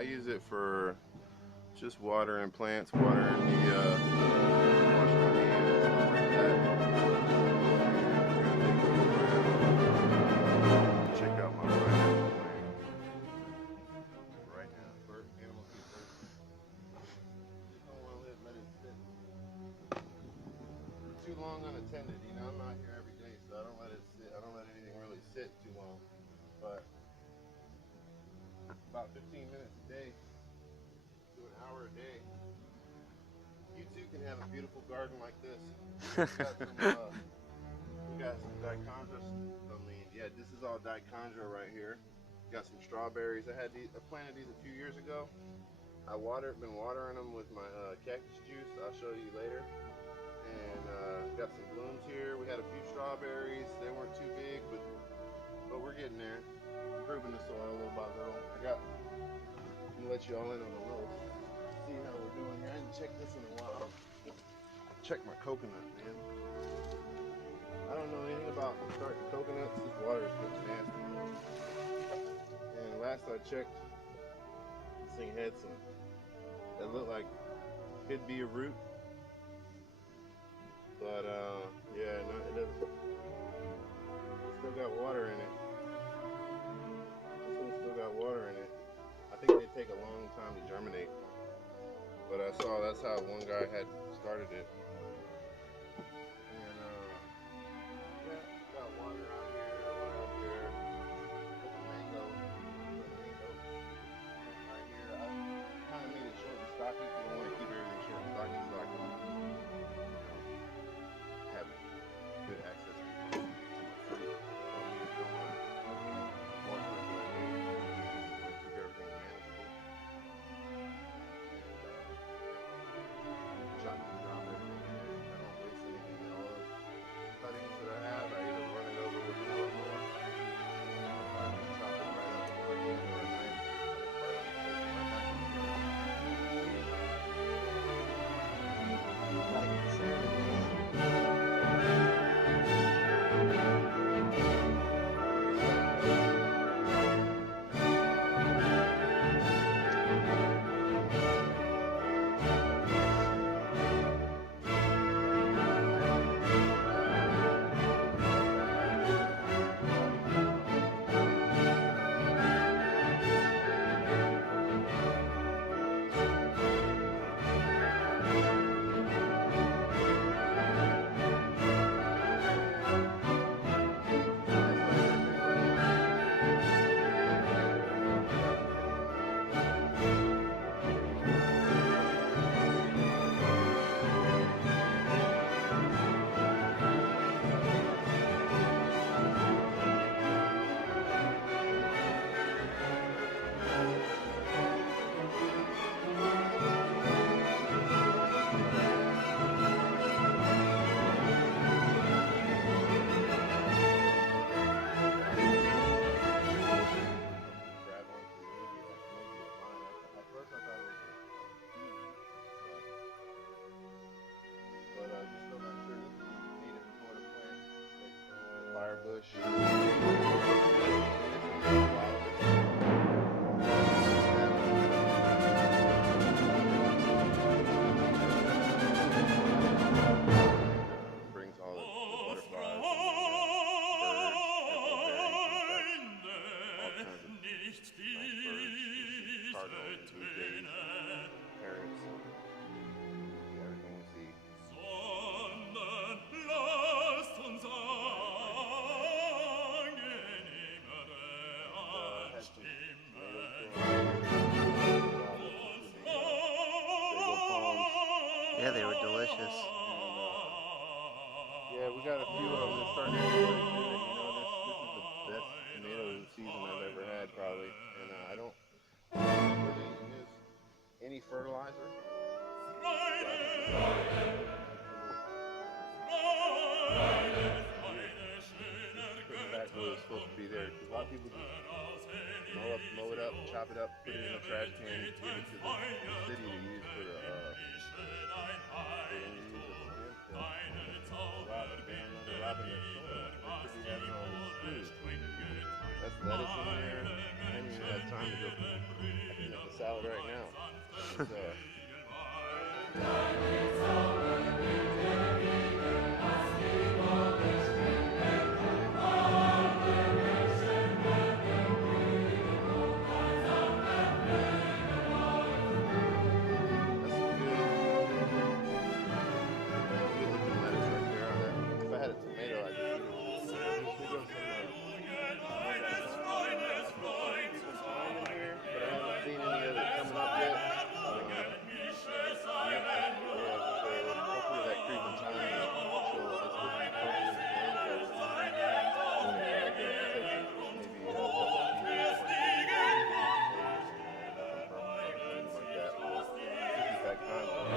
I use it for just watering plants, watering the washing my hands, stuff like that. Check out my pineapple plant right now. Animal feed first. Just don't want to let it sit too long unattended. You know, I'm not here every day, so I don't let it sit. I don't let anything really sit too long. But about 15 minutes a day to an hour a day, you too can have a beautiful garden like this. We got some dichondra. This is all dichondra right here. Got some strawberries. I planted these a few years ago. Been watering them with my cactus juice. I'll show you later. And got some blooms here. We had a few strawberries. They weren't too big, but we're getting there. Improving the soil little by little. I'm gonna let you all in on a little, see how we're doing here. I didn't check this in a while. Check my coconut, man. I don't know anything about starting coconuts. This water is getting nasty. And last I checked, this thing had some that looked like could be a root. But yeah, no, it doesn't. It's still got water in it. This one's still got water in it. I think they take a long time to germinate. But I saw that's how one guy had started it. And yeah, got water out here, water out there. There's a mango. Right here. I kind of made it short and stocky because I want to keep everything short and stocky so I can have good access to my fruit. I don't want more fruit than I need. I want to keep everything manageable. And chop and drop everything in it. I don't waste anything. All the cuttings that I have, I either run it over with a lawnmower, or I just chop it right up with a hand or a knife, put it right on the place, right back on the ground. Bush. Brings all the butterflies, birds, all kinds of nice birds, cardinals, blue jays, parrots, everything we see. Yeah, they were delicious. Yeah, we got a few of them that starting to get pretty good. You know, this is the best tomato season I've ever had, probably. And I don't really use any fertilizer. Exactly what it's supposed to be there. Because a lot of people just mow it up, chop it up, put it in a trash can, give it to the city to use for the robbing their soil. They could be having all this food. That's lettuce in there. I didn't even have time to go clean up the salad It's, that's some good looking lettuce right there. If I had a tomato, I'd just eat it. There goes some creeping thyme in here, but I haven't seen any of it coming up yet. Hopefully that creeping thyme is supposed to be purple and green color when it takes maybe a couple seasons for it to get nothing like that. This is that concept.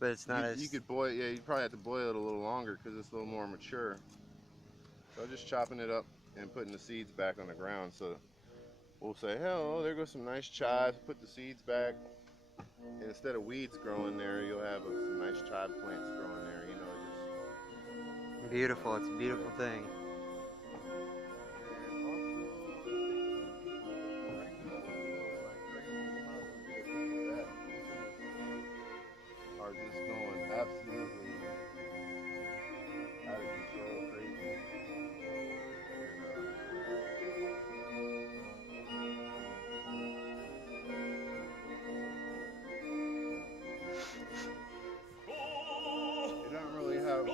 But it's not as... You could boil, yeah, you probably have to boil it a little longer because it's a little more mature. So I'm just chopping it up and putting the seeds back on the ground. So we'll say, oh, there goes some nice chives, put the seeds back. And instead of weeds growing there, you'll have some nice chive plants growing there, you know, just... Beautiful, it's a beautiful thing. Are just going absolutely out of control, crazy. You don't really have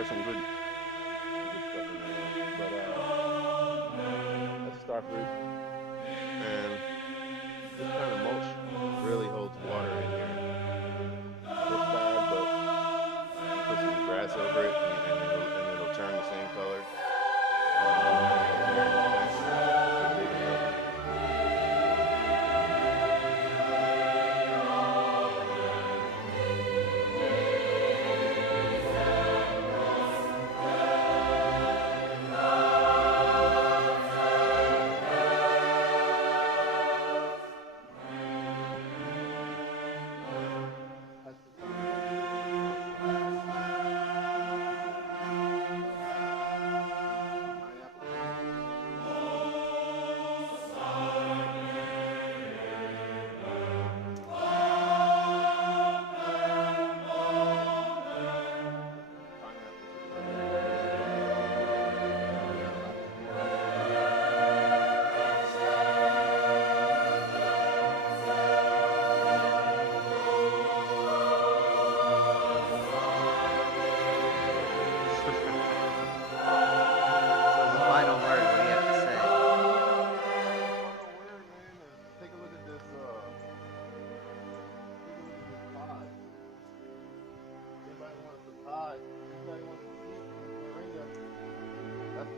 have some good stuff in there. But that's starfruit, and this kind of mulch really holds water in here. Looks bad, but you put some grass over it, and it'll turn the same color.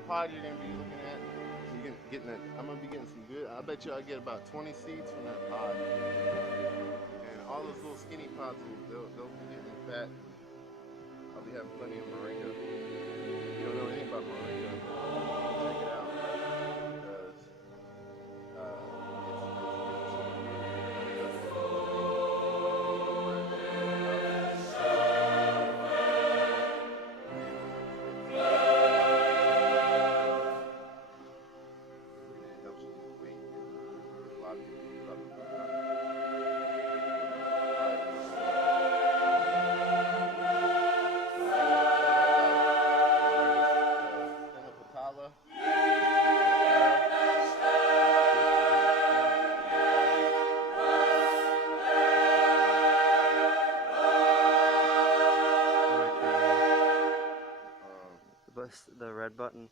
Pod you're gonna be looking at. You're getting that. I'm gonna be getting some good. I bet you I'll get about 20 seeds from that pod. And all those little skinny pods, they'll be getting fat. I'll be having plenty of moringa. If you don't know anything about moringa, check it out because the red button.